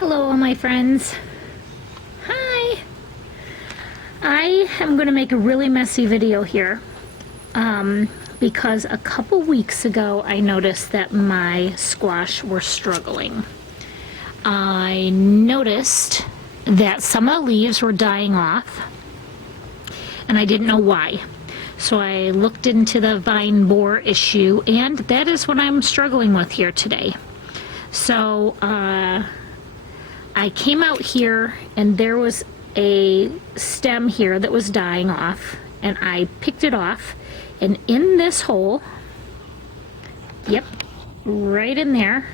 Hello all my friends. Hi. I am going to make a really messy video here because a couple weeks ago I noticed that my squash were struggling. I noticed that some of the leaves were dying off and I didn't know why. So I looked into the vine borer issue, and that is what I'm struggling with here today. So I came out here and there was a stem here that was dying off, and I picked it off, and in this hole, yep, right in there,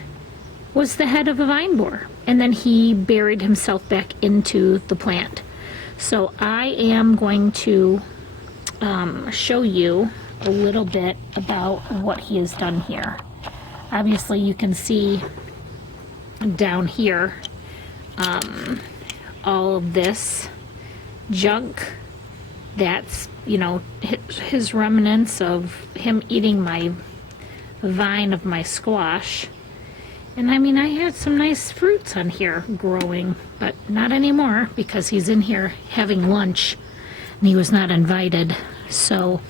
was the head of a vine borer, and then he buried himself back into the plant. So I am going to show you a little bit about what he has done here. Obviously you can see down here all of this junk. That's, you know, his remnants of him eating my vine of my squash. And I mean, I had some nice fruits on here growing, but not anymore because he's in here having lunch and he was not invited. So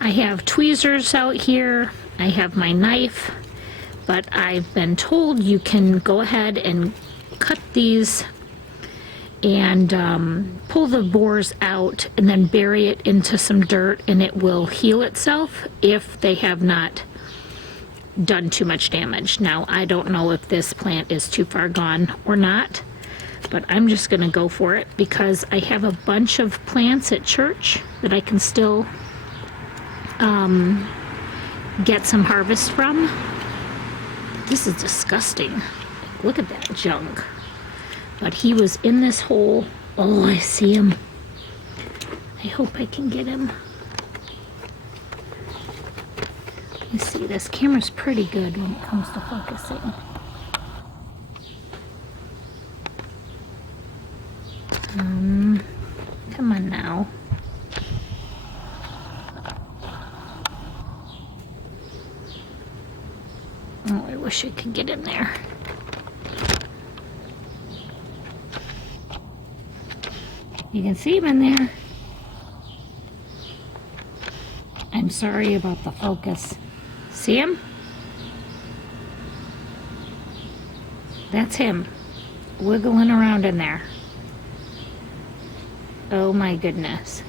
I have tweezers out here, I have my knife, but I've been told you can go ahead and cut these and pull the borers out and then bury it into some dirt, and it will heal itself if they have not done too much damage. Now, I don't know if this plant is too far gone or not, but I'm just gonna go for it because I have a bunch of plants at church that I can still get some harvest from. This is disgusting. Look at that junk. But he was in this hole. Oh, I see him. I hope I can get him. You see, this camera's pretty good when it comes to focusing. Come on now. Oh, I wish I could get in there. You can see him in there. I'm sorry about the focus. See him? That's him, wiggling around in there. Oh my goodness.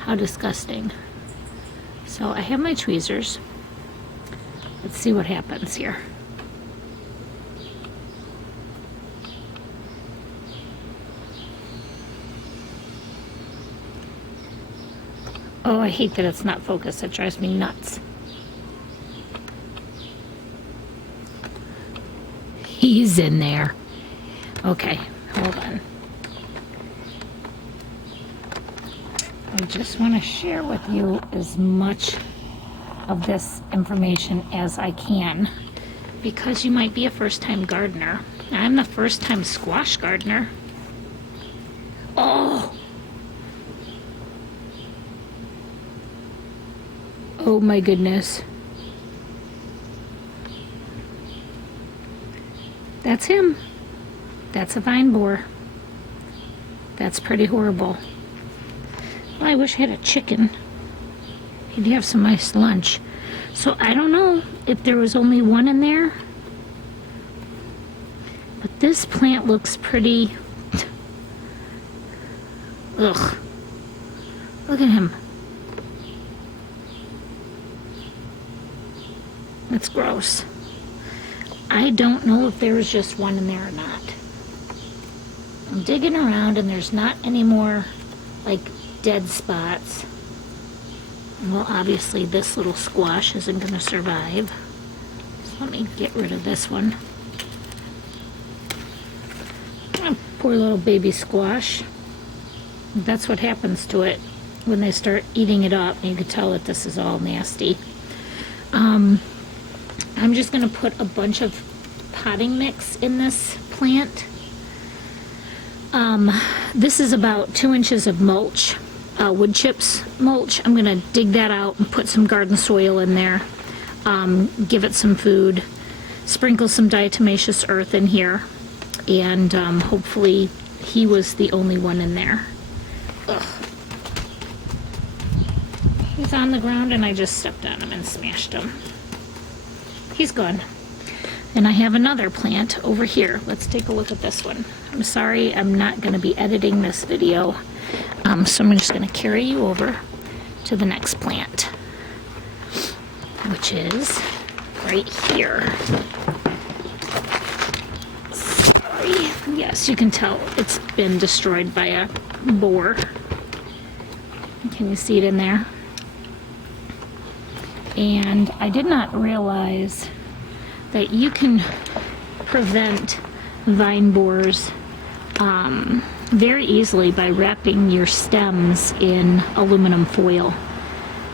How disgusting. So I have my tweezers. Let's see what happens here. Oh, I hate that it's not focused. It drives me nuts. He's in there. Okay, hold on. I just want to share with you as much of this information as I can because you might be a first-time gardener. I'm the first-time squash gardener. Oh! Oh my goodness. That's him. That's a vine borer. That's pretty horrible. Well, I wish I had a chicken. He'd have some nice lunch. So I don't know if there was only one in there. But this plant looks pretty... Ugh. Look at him. That's gross. I don't know if there was just one in there or not. I'm digging around and there's not any more like dead spots. Well, obviously this little squash isn't going to survive. So let me get rid of this one. Oh, poor little baby squash. That's what happens to it when they start eating it up. You can tell that this is all nasty. I'm just going to put a bunch of potting mix in this plant. This is about 2 inches of mulch, wood chips mulch. I'm going to dig that out and put some garden soil in there. Give it some food. Sprinkle some diatomaceous earth in here. and hopefully he was the only one in there. Ugh. He's on the ground and I just stepped on him and smashed him. He's gone. And I have another plant over here. Let's take a look at this one. I'm sorry, I'm not going to be editing this video, so I'm just going to carry you over to the next plant, which is right here. Sorry. Yes, you can tell it's been destroyed by a boar. Can you see it in there? And I did not realize that you can prevent vine borers very easily by wrapping your stems in aluminum foil.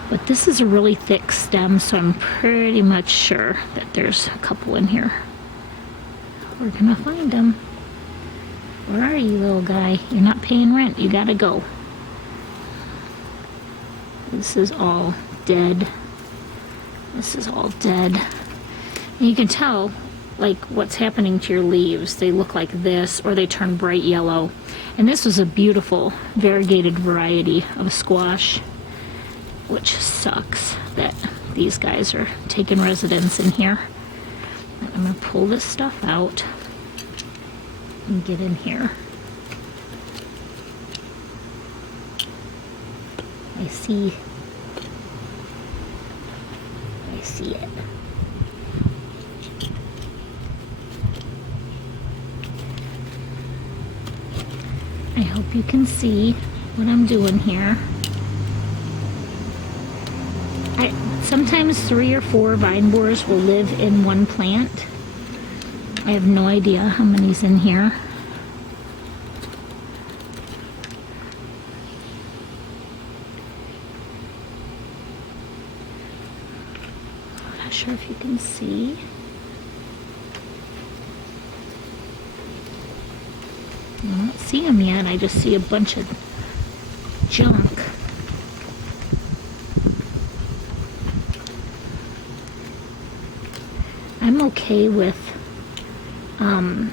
But this is a really thick stem, so I'm pretty much sure that there's a couple in here. We're gonna find them. Where are you, little guy? You're not paying rent. You gotta go. This is all dead. This is all dead. And you can tell, like, what's happening to your leaves. They look like this, or they turn bright yellow. And this was a beautiful variegated variety of squash, which sucks that these guys are taking residence in here. And I'm gonna pull this stuff out and get in here. I see it. I hope you can see what I'm doing here. Sometimes 3 or 4 vine borers will live in one plant. I have no idea how many's in here. I'm not sure if you can see. I don't see them yet. I just see a bunch of junk. I'm okay with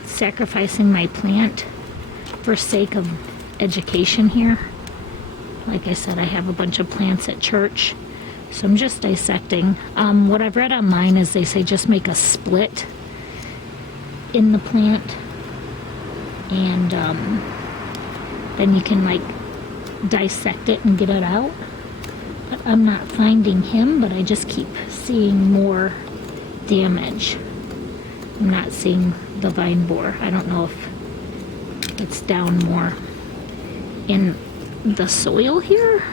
sacrificing my plant for sake of education here. Like I said, I have a bunch of plants at church, so I'm just dissecting. What I've read online is they say just make a split in the plant, and then you can like dissect it and get it out. But I'm not finding him, but I just keep seeing more damage. I'm not seeing the vine borer. I don't know if it's down more in the soil here.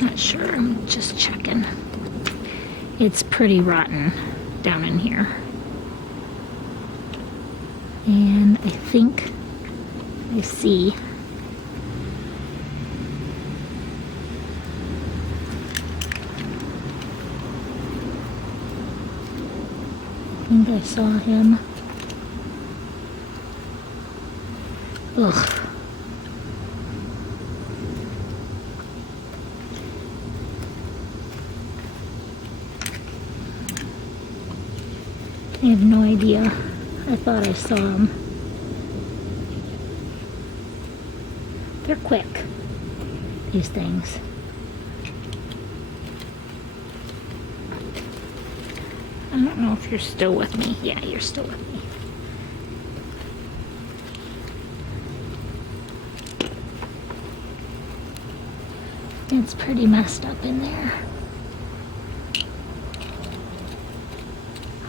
Not sure. I'm just checking. It's pretty rotten down in here. And I think I see I saw him. Ugh. I have no idea. I thought I saw him. They're quick, these things. I don't know if you're still with me. Yeah, you're still with me. It's pretty messed up in there.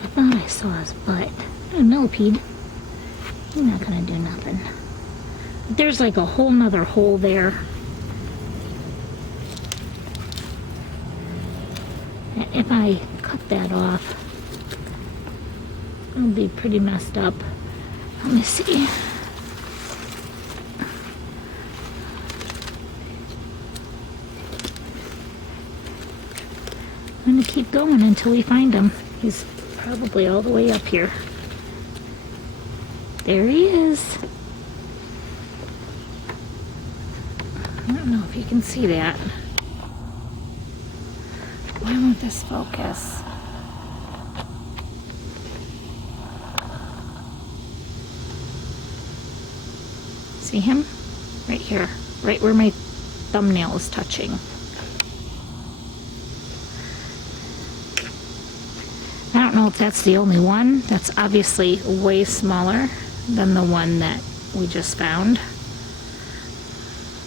I thought I saw his butt. A millipede. He's not gonna do nothing. There's like a whole nother hole there. If I cut that off, it'll be pretty messed up. Let me see. I'm gonna keep going until we find him. He's probably all the way up here. There he is. I don't know if you can see that. Why won't this focus? See him? Right here, right where my thumbnail is touching. I don't know if that's the only one. That's obviously way smaller than the one that we just found.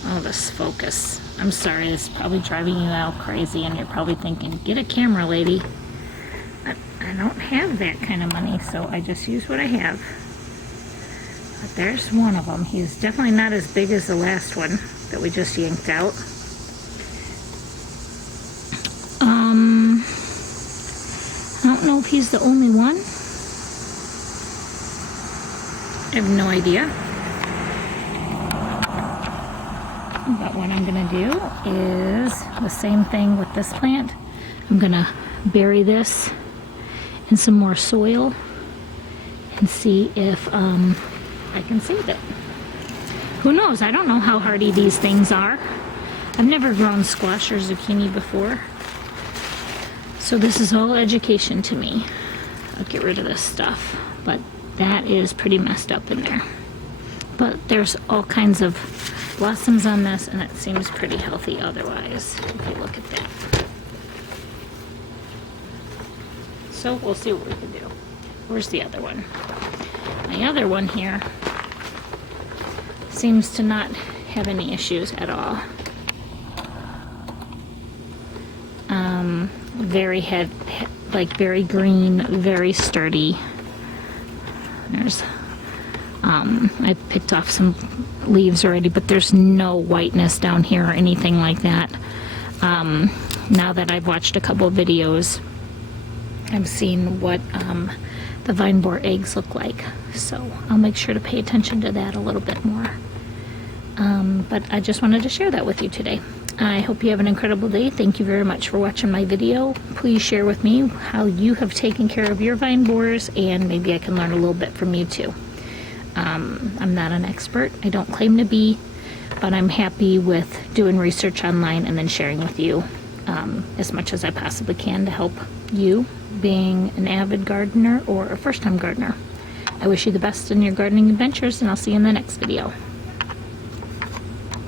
Oh, this focus. I'm sorry, it's probably driving you all crazy, and you're probably thinking, get a camera, lady. But I don't have that kind of money, so I just use what I have. But there's one of them. He's definitely not as big as the last one that we just yanked out. I don't know if he's the only one. I have no idea. But what I'm going to do is the same thing with this plant. I'm going to bury this in some more soil and see if I can save it. Who knows? I don't know how hardy these things are. I've never grown squash or zucchini before. So this is all education to me. I'll get rid of this stuff. But that is pretty messed up in there. But there's all kinds of blossoms on this, and it seems pretty healthy otherwise. Okay, look at that. So we'll see what we can do. Where's the other one? My other one here seems to not have any issues at all. Very very green, very sturdy. There's I picked off some leaves already, but there's no whiteness down here or anything like that. Now that I've watched a couple videos, I've seen what the vine borer eggs look like, so I'll make sure to pay attention to that a little bit more. But I just wanted to share that with you today. I hope you have an incredible day. Thank you very much for watching my video. Please share with me how you have taken care of your vine borers, and maybe I can learn a little bit from you too. I'm not an expert. I don't claim to be, but I'm happy with doing research online and then sharing with you as much as I possibly can to help you being an avid gardener or a first-time gardener. I wish you the best in your gardening adventures, and I'll see you in the next video.